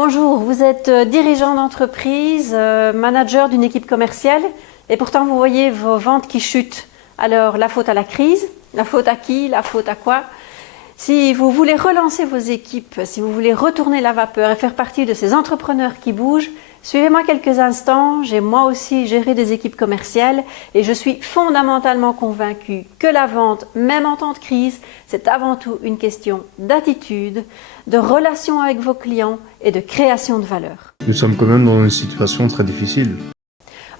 Bonjour, vous êtes dirigeant d'entreprise, manager d'une équipe commerciale et pourtant vous voyez vos ventes qui chutent. Alors la faute à la crise, la faute à qui, la faute à quoi? Si vous voulez relancer vos équipes, si vous voulez retourner la vapeur et faire partie de ces entrepreneurs qui bougent, suivez-moi quelques instants. J'ai moi aussi géré des équipes commerciales et je suis fondamentalement convaincue que la vente, même en temps de crise, c'est avant tout une question d'attitude, de relation avec vos clients et de création de valeur. Nous sommes quand même dans une situation très difficile.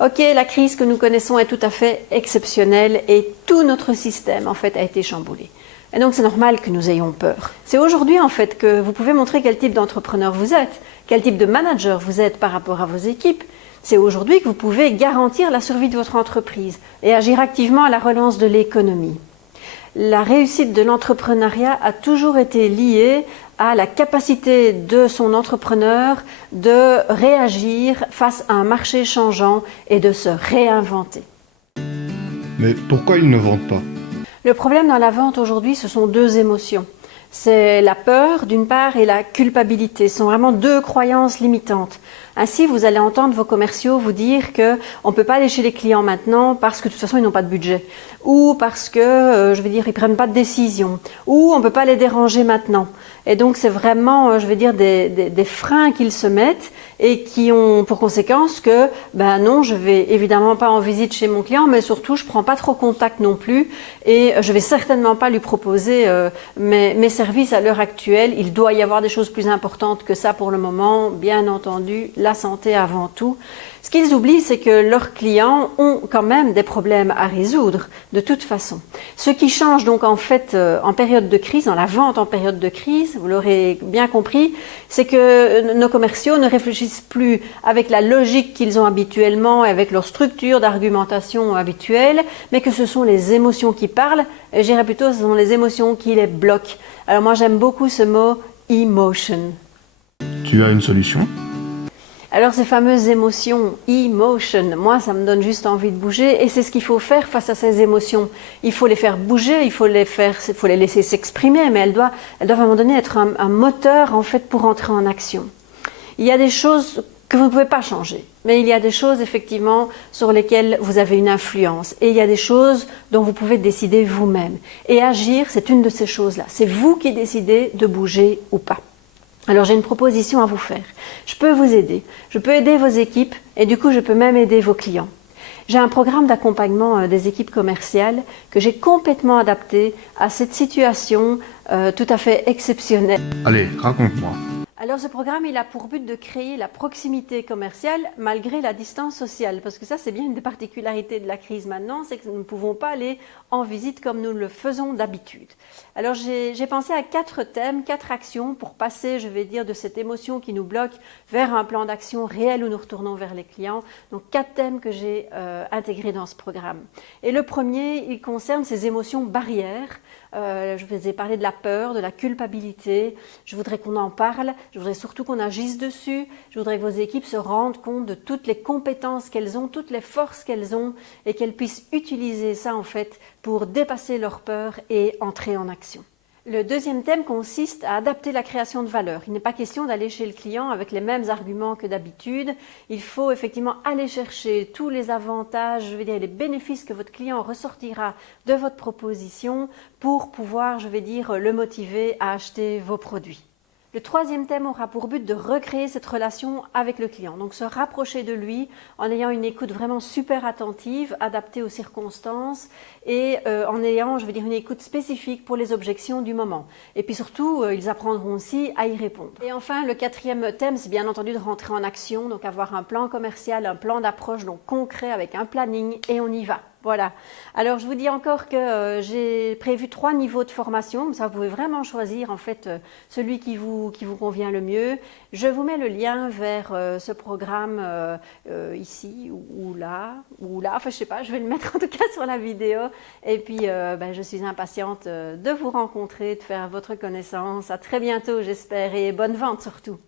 Ok, la crise que nous connaissons est tout à fait exceptionnelle et tout notre système en fait a été chamboulé. Et donc c'est normal que nous ayons peur. C'est aujourd'hui en fait que vous pouvez montrer quel type d'entrepreneur vous êtes, quel type de manager vous êtes par rapport à vos équipes. C'est aujourd'hui que vous pouvez garantir la survie de votre entreprise et agir activement à la relance de l'économie. La réussite de l'entrepreneuriat a toujours été liée à la capacité de son entrepreneur de réagir face à un marché changeant et de se réinventer. Mais pourquoi ils ne vendent pas ? Le problème dans la vente aujourd'hui, ce sont deux émotions. C'est la peur d'une part et la culpabilité. Ce sont vraiment deux croyances limitantes. Ainsi, vous allez entendre vos commerciaux vous dire qu'on ne peut pas aller chez les clients maintenant parce que de toute façon, ils n'ont pas de budget. Ou parce que, ils ne prennent pas de décision. Ou on ne peut pas les déranger maintenant. Et donc, c'est vraiment, des freins qu'ils se mettent et qui ont pour conséquence que, non, je vais évidemment pas en visite chez mon client, mais surtout, je prends pas trop contact non plus et je vais certainement pas lui proposer mes services à l'heure actuelle. Il doit y avoir des choses plus importantes que ça pour le moment, bien entendu, la santé avant tout. Ce qu'ils oublient, c'est que leurs clients ont quand même des problèmes à résoudre, de toute façon. Ce qui change donc en fait en période de crise, dans la vente en période de crise, vous l'aurez bien compris, c'est que nos commerciaux ne réfléchissent plus avec la logique qu'ils ont habituellement et avec leur structure d'argumentation habituelle, mais que ce sont les émotions qui parlent, et je dirais plutôt ce sont les émotions qui les bloquent. Alors moi j'aime beaucoup ce mot « emotion ». Tu as une solution ? Alors ces fameuses émotions, emotion, moi ça me donne juste envie de bouger et c'est ce qu'il faut faire face à ces émotions. Il faut les faire bouger, il faut les laisser s'exprimer, mais elles doivent à un moment donné être un moteur en fait pour entrer en action. Il y a des choses que vous ne pouvez pas changer, mais il y a des choses effectivement sur lesquelles vous avez une influence et il y a des choses dont vous pouvez décider vous-même. Et agir, c'est une de ces choses-là. C'est vous qui décidez de bouger ou pas. Alors j'ai une proposition à vous faire. Je peux vous aider, je peux aider vos équipes et du coup je peux même aider vos clients. J'ai un programme d'accompagnement des équipes commerciales que j'ai complètement adapté à cette situation tout à fait exceptionnelle. Allez, raconte-moi. Alors ce programme, il a pour but de créer la proximité commerciale malgré la distance sociale. Parce que ça, c'est bien une des particularités de la crise maintenant, c'est que nous ne pouvons pas aller en visite comme nous le faisons d'habitude. Alors j'ai pensé à 4 thèmes, 4 actions pour passer, de cette émotion qui nous bloque vers un plan d'action réel où nous retournons vers les clients. Donc 4 thèmes que j'ai intégrés dans ce programme. Et le premier, il concerne ces émotions barrières. Je vous ai parlé de la peur, de la culpabilité. Je voudrais qu'on en parle. Je voudrais surtout qu'on agisse dessus. Je voudrais que vos équipes se rendent compte de toutes les compétences qu'elles ont, toutes les forces qu'elles ont et qu'elles puissent utiliser ça en fait pour dépasser leur peur et entrer en action. Le deuxième thème consiste à adapter la création de valeur. Il n'est pas question d'aller chez le client avec les mêmes arguments que d'habitude. Il faut effectivement aller chercher tous les avantages, les bénéfices que votre client ressortira de votre proposition pour pouvoir, le motiver à acheter vos produits. Le troisième thème aura pour but de recréer cette relation avec le client, donc se rapprocher de lui en ayant une écoute vraiment super attentive, adaptée aux circonstances et en ayant, une écoute spécifique pour les objections du moment. Et puis surtout, ils apprendront aussi à y répondre. Et enfin, le quatrième thème, c'est bien entendu de rentrer en action, donc avoir un plan commercial, un plan d'approche donc concret avec un planning et on y va. Voilà. Alors, je vous dis encore que j'ai prévu 3 niveaux de formation. Ça, vous pouvez vraiment choisir en fait celui qui vous convient le mieux. Je vous mets le lien vers ce programme ici ou là. Enfin, je sais pas. Je vais le mettre en tout cas sur la vidéo. Et puis, je suis impatiente de vous rencontrer, de faire votre connaissance. À très bientôt, j'espère, et bonne vente surtout.